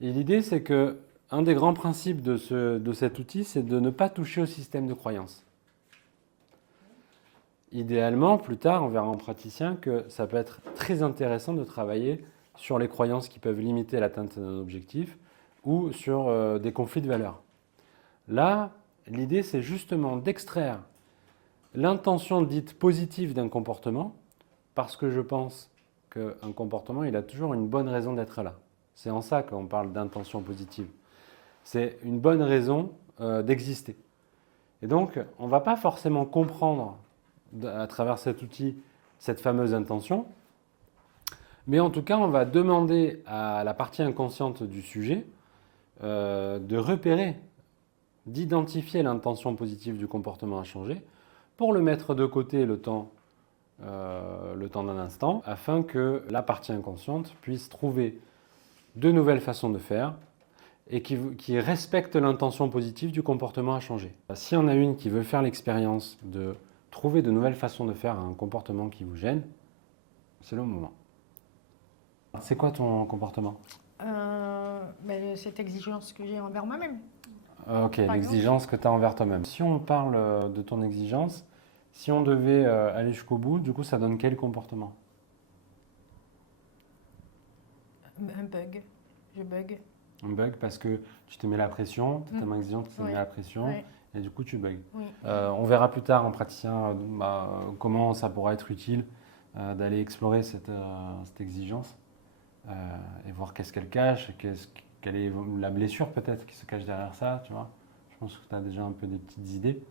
Et l'idée, c'est que un des grands principes de cet outil, c'est de ne pas toucher au système de croyance. Idéalement, plus tard, on verra en praticien que ça peut être très intéressant de travailler sur les croyances qui peuvent limiter l'atteinte d'un objectif ou sur des conflits de valeurs. Là, l'idée, c'est justement d'extraire l'intention dite positive d'un comportement, parce que je pense qu'un comportement, il a toujours une bonne raison d'être là. C'est en ça qu'on parle d'intention positive. C'est une bonne raison d'exister. Et donc, on ne va pas forcément comprendre à travers cet outil cette fameuse intention, mais en tout cas, on va demander à la partie inconsciente du sujet de repérer, d'identifier l'intention positive du comportement à changer pour le mettre de côté le temps d'un instant, afin que la partie inconsciente puisse trouver de nouvelles façons de faire et qui respectent l'intention positive du comportement à changer. Si on a une qui veut faire l'expérience de trouver de nouvelles façons de faire un comportement qui vous gêne, c'est le moment. C'est quoi ton comportement? Cette exigence que j'ai envers moi-même. Ok, Par l'exigence que tu as envers toi-même. Si on parle de ton exigence, si on devait aller jusqu'au bout, du coup, ça donne quel comportement? Un bug. Je bug. Un bug parce que tu te mets la pression, tu es tellement exigeant que tu te mets Ouais. la pression, Ouais. et du coup, tu bugs. Oui. On verra plus tard en praticien comment ça pourra être utile d'aller explorer cette exigence et voir qu'est-ce qu'elle cache, quelle est la blessure peut-être qui se cache derrière ça, tu vois. Je pense que tu as déjà un peu des petites idées,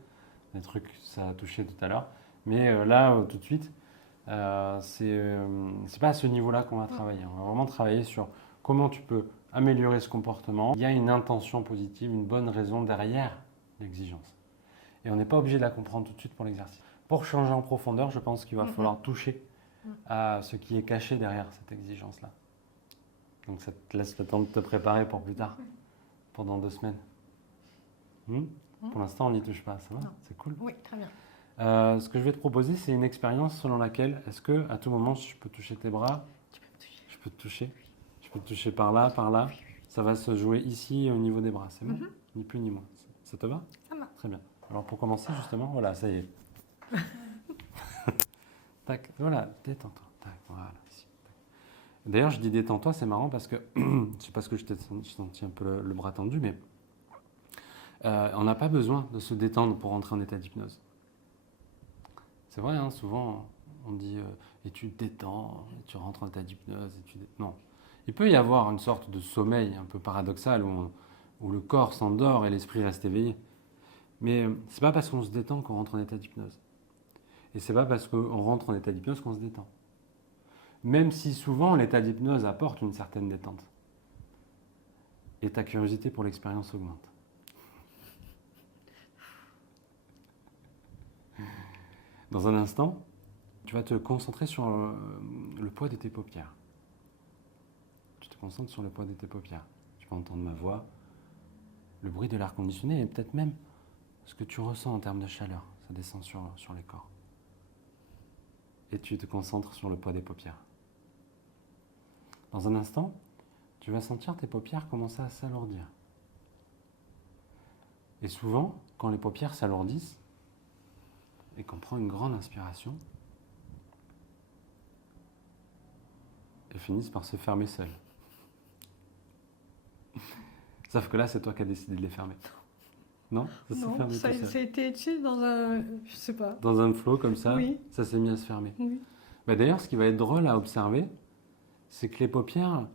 des trucs que ça a touché tout à l'heure. Mais là, tout de suite, c'est pas à ce niveau-là qu'on va travailler. On va vraiment travailler sur comment tu peux améliorer ce comportement. Il y a une intention positive, une bonne raison derrière l'exigence. Et on n'est pas obligé de la comprendre tout de suite pour l'exercice. Pour changer en profondeur, je pense qu'il va falloir toucher à ce qui est caché derrière cette exigence-là. Donc ça te laisse le temps de te préparer pour plus tard, pendant 2 semaines. Pour l'instant, on n'y touche pas, ça va? Non. C'est cool. Oui, très bien. Ce que je vais te proposer, c'est une expérience selon laquelle, est-ce que à tout moment, je peux toucher tes bras? Tu peux me toucher. Je peux te toucher? Je peux te toucher par là, par là. Ça va se jouer ici au niveau des bras, c'est bon? Ni plus ni moins. Ça te va? Ça va. Très bien. Alors pour commencer, justement, voilà, ça y est. Tac, voilà, détends-toi. Tac, voilà, ici. D'ailleurs, je dis détends-toi, c'est marrant parce que, c'est parce que je t'ai senti un peu le bras tendu, mais on n'a pas besoin de se détendre pour entrer en état d'hypnose. C'est vrai, hein, souvent on dit et tu te détends, et tu rentres en état d'hypnose. Non. Il peut y avoir une sorte de sommeil un peu paradoxal où le corps s'endort et l'esprit reste éveillé. Mais c'est pas parce qu'on se détend qu'on rentre en état d'hypnose. Et c'est pas parce qu'on rentre en état d'hypnose qu'on se détend. Même si souvent l'état d'hypnose apporte une certaine détente. Et ta curiosité pour l'expérience augmente. Dans un instant, tu vas te concentrer sur le poids de tes paupières. Tu te concentres sur le poids de tes paupières. Tu peux entendre ma voix, le bruit de l'air conditionné et peut-être même ce que tu ressens en termes de chaleur. Ça descend sur les corps. Et tu te concentres sur le poids des paupières. Dans un instant, tu vas sentir tes paupières commencer à s'alourdir. Et souvent, quand les paupières s'alourdissent et qu'on prend une grande inspiration, elles finissent par se fermer seules. Sauf que là, c'est toi qui as décidé de les fermer. Non? Ça s'est Non, fermé ça tout seul. a été, tu sais, dans un... Je sais pas. Dans un flow comme ça, Oui. ça s'est mis à se fermer. Oui. D'ailleurs, ce qui va être drôle à observer, c'est que les paupières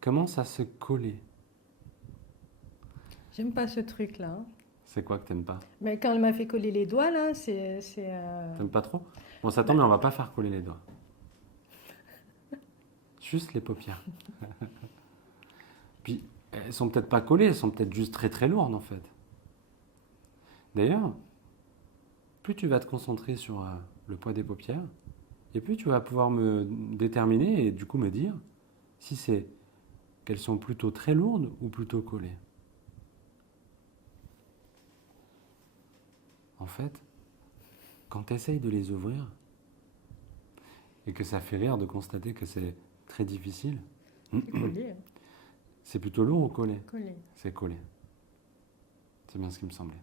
commencent à se coller. J'aime pas ce truc-là. Hein. C'est quoi que t'aimes pas? Mais quand elle m'a fait coller les doigts, là, T'aimes pas trop? Bon, ça tombe, mais on va pas faire coller les doigts. Juste les paupières. Puis, elles sont peut-être pas collées, elles sont peut-être juste très très lourdes en fait. D'ailleurs, plus tu vas te concentrer sur le poids des paupières, et plus tu vas pouvoir me déterminer et du coup me dire si c'est qu'elles sont plutôt très lourdes ou plutôt collées. En fait, quand tu essayes de les ouvrir, et que ça fait rire de constater que c'est très difficile, c'est collé. C'est plutôt lourd ou collé? Collé. C'est collé. C'est bien ce qui me semblait.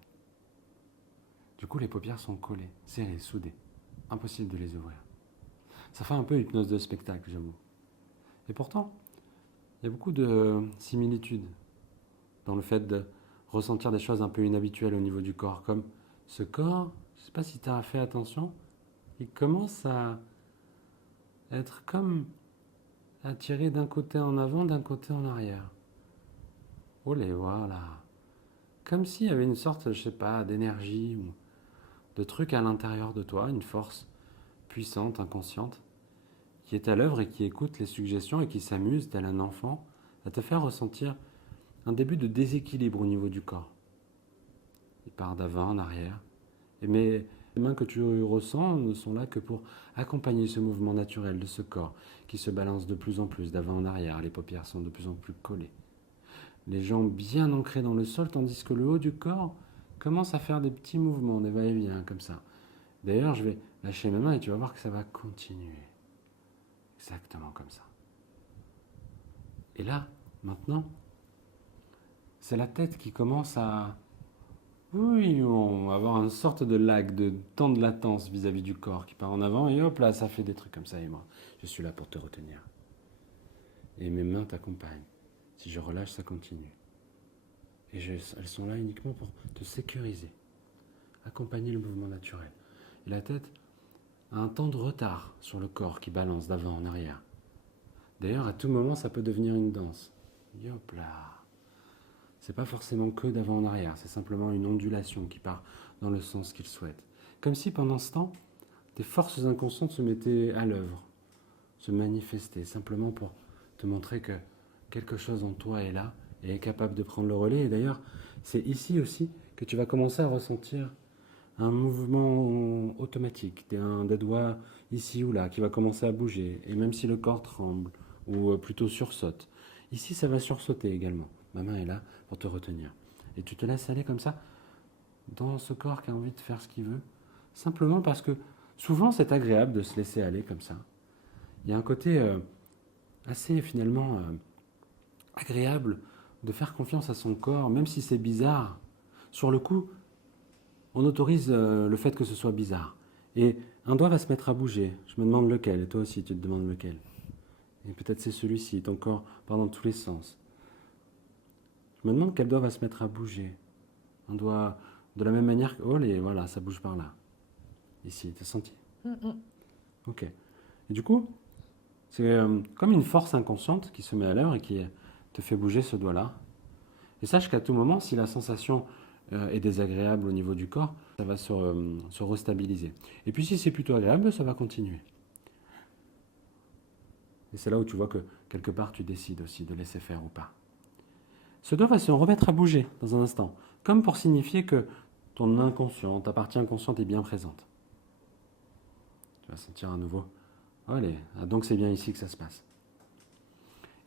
Du coup, les paupières sont collées, serrées, soudées. Impossible de les ouvrir. Ça fait un peu hypnose de spectacle, j'avoue. Et pourtant, il y a beaucoup de similitudes dans le fait de ressentir des choses un peu inhabituelles au niveau du corps, comme ce corps, je ne sais pas si tu as fait attention, il commence à être comme attiré d'un côté en avant, d'un côté en arrière. Oh les voilà. Comme s'il y avait une sorte, je sais pas, d'énergie ou de truc à l'intérieur de toi, une force puissante, inconsciente, qui est à l'œuvre et qui écoute les suggestions et qui s'amuse, tel un enfant, à te faire ressentir un début de déséquilibre au niveau du corps. Il part d'avant en arrière. Mais les mains que tu ressens ne sont là que pour accompagner ce mouvement naturel de ce corps qui se balance de plus en plus d'avant en arrière. Les paupières sont de plus en plus collées. Les jambes bien ancrées dans le sol, tandis que le haut du corps commence à faire des petits mouvements, des va-et-vient comme ça. D'ailleurs, je vais lâcher mes mains et tu vas voir que ça va continuer. Exactement comme ça. Et là, maintenant, c'est la tête qui commence à... Oui, on va avoir une sorte de lag, de temps de latence vis-à-vis du corps qui part en avant et hop là, ça fait des trucs comme ça et moi, je suis là pour te retenir. Et mes mains t'accompagnent. Si je relâche, ça continue. Et elles sont là uniquement pour te sécuriser, accompagner le mouvement naturel. Et la tête a un temps de retard sur le corps qui balance d'avant en arrière. D'ailleurs, à tout moment, ça peut devenir une danse. Hop là. C'est pas forcément que d'avant en arrière, c'est simplement une ondulation qui part dans le sens qu'il souhaite. Comme si pendant ce temps, tes forces inconscientes se mettaient à l'œuvre, se manifestaient, simplement pour te montrer que quelque chose en toi est là et est capable de prendre le relais. Et d'ailleurs, c'est ici aussi que tu vas commencer à ressentir un mouvement automatique, des doigts ici ou là, qui va commencer à bouger, et même si le corps tremble, ou plutôt sursaute. Ici, ça va sursauter également. Ma main est là pour te retenir. Et tu te laisses aller comme ça, dans ce corps qui a envie de faire ce qu'il veut, simplement parce que souvent c'est agréable de se laisser aller comme ça. Il y a un côté assez finalement agréable de faire confiance à son corps, même si c'est bizarre. Sur le coup, on autorise le fait que ce soit bizarre. Et un doigt va se mettre à bouger. Je me demande lequel, et toi aussi tu te demandes lequel. Et peut-être c'est celui-ci, ton corps part dans tous les sens. Je me demande quel doigt va se mettre à bouger. Un doigt de la même manière que... Oh, voilà, ça bouge par là. Ici, t'as senti? Ok. Et du coup, c'est comme une force inconsciente qui se met à l'œuvre et qui te fait bouger ce doigt-là. Et sache qu'à tout moment, si la sensation est désagréable au niveau du corps, ça va se restabiliser. Et puis si c'est plutôt agréable, ça va continuer. Et c'est là où tu vois que quelque part tu décides aussi de laisser faire ou pas. Ce doigt va se remettre à bouger dans un instant, comme pour signifier que ton inconscient, ta partie inconsciente est bien présente. Tu vas sentir à nouveau, allez, donc c'est bien ici que ça se passe.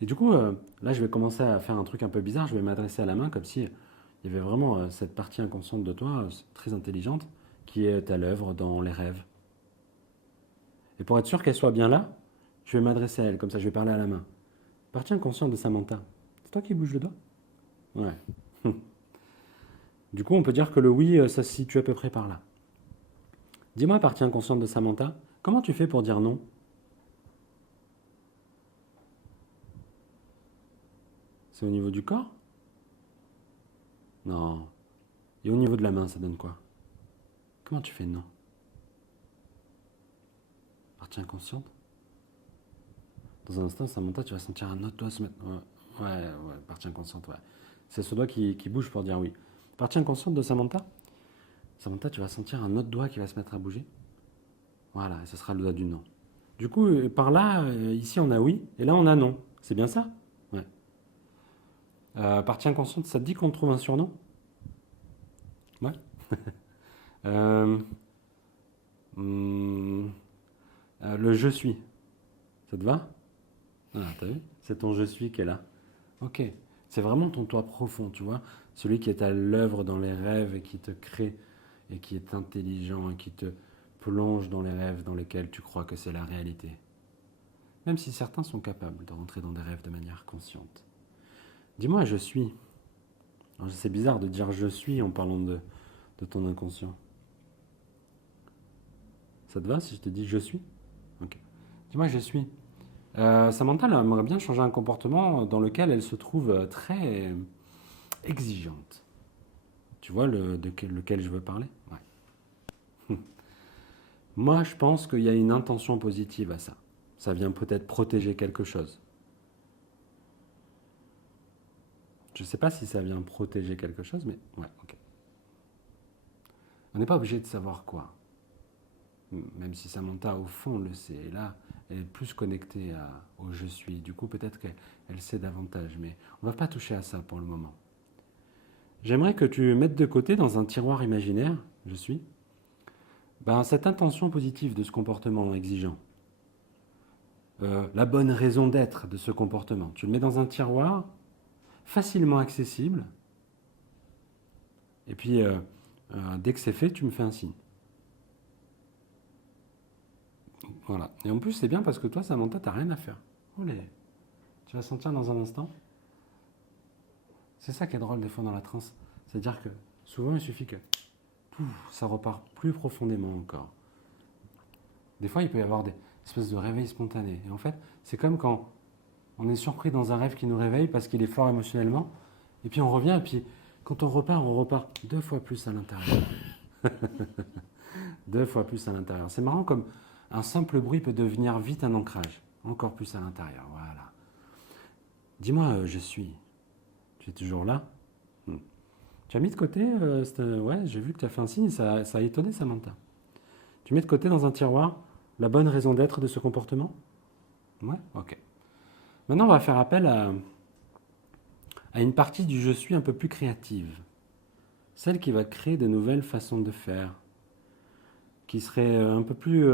Et du coup, là je vais commencer à faire un truc un peu bizarre, je vais m'adresser à la main comme si il y avait vraiment cette partie inconsciente de toi, très intelligente, qui est à l'œuvre dans les rêves. Et pour être sûr qu'elle soit bien là, je vais m'adresser à elle, comme ça je vais parler à la main. Partie inconsciente de Samantha, c'est toi qui bouges le doigt? Ouais. Du coup, on peut dire que le oui, ça se situe à peu près par là. Dis-moi, partie inconsciente de Samantha, comment tu fais pour dire non? C'est au niveau du corps? Non. Et au niveau de la main, ça donne quoi? Comment tu fais non? Partie inconsciente? Dans un instant, Samantha, tu vas sentir un autre doigt se mettre... Ouais, partie inconsciente, ouais. C'est ce doigt qui bouge pour dire oui. Partie inconsciente de Samantha? Samantha, tu vas sentir un autre doigt qui va se mettre à bouger. Voilà, et ce sera le doigt du non. Du coup, par là, ici on a oui, et là on a non. C'est bien ça? Ouais. Partie inconsciente, ça te dit qu'on trouve un surnom? Ouais. Le je suis. Ça te va? Ah, t'as vu? C'est ton je suis qui est là. Ok. C'est vraiment ton toi profond, tu vois? Celui qui est à l'œuvre dans les rêves et qui te crée et qui est intelligent et qui te plonge dans les rêves dans lesquels tu crois que c'est la réalité. Même si certains sont capables de rentrer dans des rêves de manière consciente. Dis-moi, je suis. Alors, c'est bizarre de dire je suis en parlant de ton inconscient. Ça te va si je te dis je suis? Ok. Dis-moi, je suis. Samantha, elle aimerait bien changer un comportement dans lequel elle se trouve très exigeante. Tu vois lequel je veux parler? Ouais. Moi, je pense qu'il y a une intention positive à ça. Ça vient peut-être protéger quelque chose. Je ne sais pas si ça vient protéger quelque chose, mais ouais, ok. On n'est pas obligé de savoir quoi. Même si Samantha, au fond, le sait. Et là, elle est plus connectée au je suis. Du coup, peut-être qu'elle sait davantage. Mais on ne va pas toucher à ça pour le moment. J'aimerais que tu mettes de côté dans un tiroir imaginaire, je suis, cette intention positive de ce comportement exigeant. La bonne raison d'être de ce comportement. Tu le mets dans un tiroir facilement accessible. Et puis, dès que c'est fait, tu me fais un signe. Voilà. Et en plus, c'est bien parce que toi, Samantha, t'as rien à faire. Olé. Tu vas sentir dans un instant. C'est ça qui est drôle des fois dans la transe. C'est-à-dire que souvent, il suffit que ça repart plus profondément encore. Des fois, il peut y avoir des espèces de réveils spontanés. Et en fait, c'est comme quand on est surpris dans un rêve qui nous réveille parce qu'il est fort émotionnellement. Et puis on revient, et puis quand on repart 2 fois plus à l'intérieur. 2 fois plus à l'intérieur. C'est marrant comme un simple bruit peut devenir vite un ancrage. Encore plus à l'intérieur, voilà. Dis-moi, je suis. Tu es toujours là? Tu as mis de côté, ouais, j'ai vu que tu as fait un signe, ça a étonné Samantha. Tu mets de côté dans un tiroir la bonne raison d'être de ce comportement? Ouais, ok. Maintenant, on va faire appel à une partie du je suis un peu plus créative. Celle qui va créer de nouvelles façons de faire, qui seraient un peu plus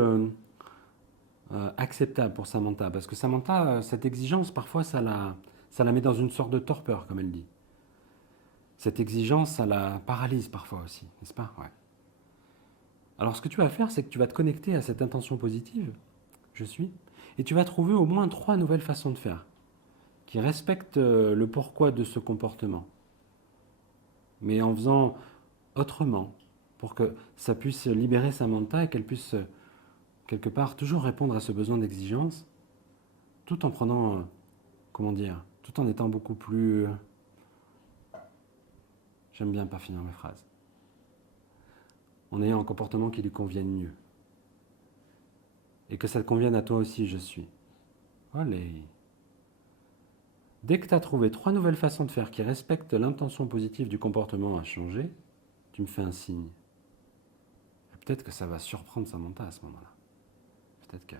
acceptables pour Samantha. Parce que Samantha, cette exigence, parfois, ça la met dans une sorte de torpeur, comme elle dit. Cette exigence, ça la paralyse parfois aussi, n'est-ce pas? Ouais. Alors, ce que tu vas faire, c'est que tu vas te connecter à cette intention positive, je suis, et tu vas trouver au moins 3 nouvelles façons de faire qui respectent le pourquoi de ce comportement, mais en faisant autrement, pour que ça puisse libérer Samantha et qu'elle puisse, quelque part, toujours répondre à ce besoin d'exigence, tout en prenant, comment dire, tout en étant beaucoup plus... J'aime bien pas finir mes phrases. En ayant un comportement qui lui convienne mieux. Et que ça te convienne à toi aussi, je suis. Allez. Dès que tu as trouvé 3 nouvelles façons de faire qui respectent l'intention positive du comportement à changer, tu me fais un signe. Peut-être que ça va surprendre Samantha à ce moment-là. Peut-être que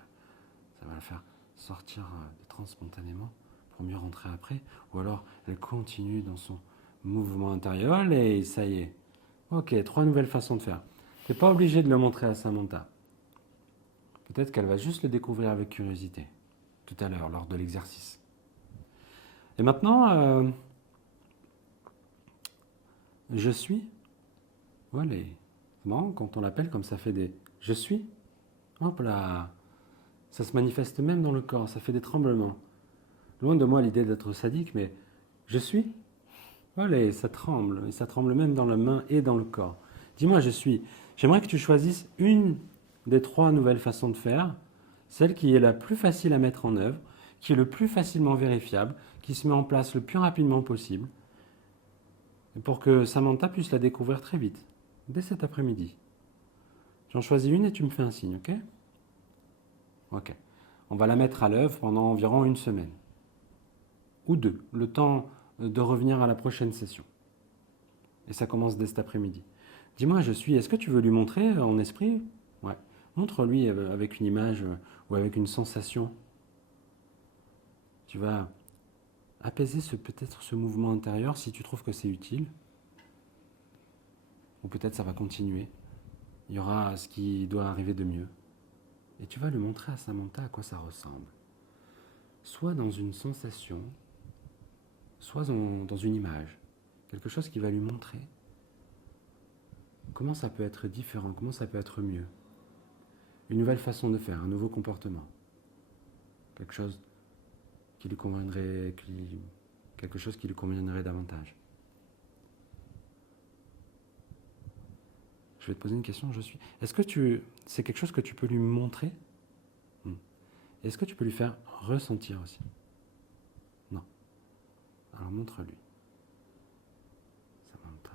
ça va la faire sortir de transe spontanément pour mieux rentrer après. Ou alors elle continue dans son mouvement intérieur et ça y est. Ok, 3 nouvelles façons de faire. Tu n'es pas obligé de le montrer à Samantha. Peut-être qu'elle va juste le découvrir avec curiosité tout à l'heure lors de l'exercice. Et maintenant, je suis. Voilà. C'est marrant quand on l'appelle comme ça fait des je suis. Hop là. Ça se manifeste même dans le corps, ça fait des tremblements. Loin de moi l'idée d'être sadique, mais je suis. Voilà, ça tremble. Et ça tremble même dans la main et dans le corps. Dis-moi, je suis. J'aimerais que tu choisisses une des 3 nouvelles façons de faire, celle qui est la plus facile à mettre en œuvre, qui est le plus facilement vérifiable, qui se met en place le plus rapidement possible, et pour que Samantha puisse la découvrir très vite, dès cet après-midi. J'en choisis une et tu me fais un signe, ok? Ok. On va la mettre à l'œuvre pendant environ 1 semaine. Ou 2, le temps de revenir à la prochaine session. Et ça commence dès cet après-midi. Dis-moi, je suis. Est-ce que tu veux lui montrer en esprit? Ouais. Montre-lui avec une image ou avec une sensation. Tu vas apaiser peut-être ce mouvement intérieur si tu trouves que c'est utile. Ou peut-être ça va continuer. Il y aura ce qui doit arriver de mieux. Et tu vas lui montrer à Samantha à quoi ça ressemble. Soit dans une sensation, soit dans une image. Quelque chose qui va lui montrer comment ça peut être différent, comment ça peut être mieux. Une nouvelle façon de faire, un nouveau comportement. Quelque chose qui lui conviendrait, quelque chose qui lui conviendrait davantage. Je vais te poser une question, Est-ce que c'est quelque chose que tu peux lui montrer? Est-ce que tu peux lui faire ressentir aussi? Non. Alors montre-lui. Samantha,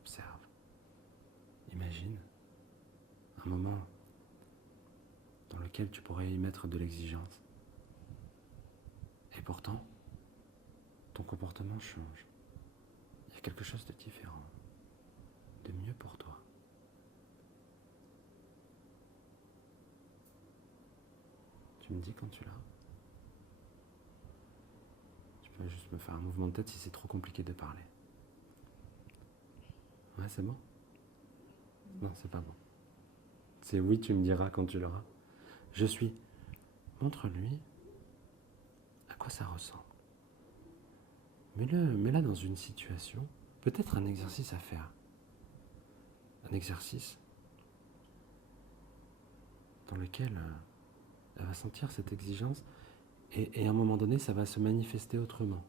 observe. Imagine un moment dans lequel tu pourrais y mettre de l'exigence. Et pourtant, ton comportement change. Il y a quelque chose de différent, de mieux pour toi. Tu me dis quand tu l'as. Tu peux juste me faire un mouvement de tête si c'est trop compliqué de parler. Ouais, c'est bon? Non, c'est pas bon. C'est oui, tu me diras quand tu l'auras. Je suis. Montre-lui à quoi ça ressemble. Mets-la dans une situation, peut-être un exercice à faire. Un exercice dans lequel elle va sentir cette exigence et à un moment donné, ça va se manifester autrement.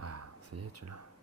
Ah, ça y est, tu l'as.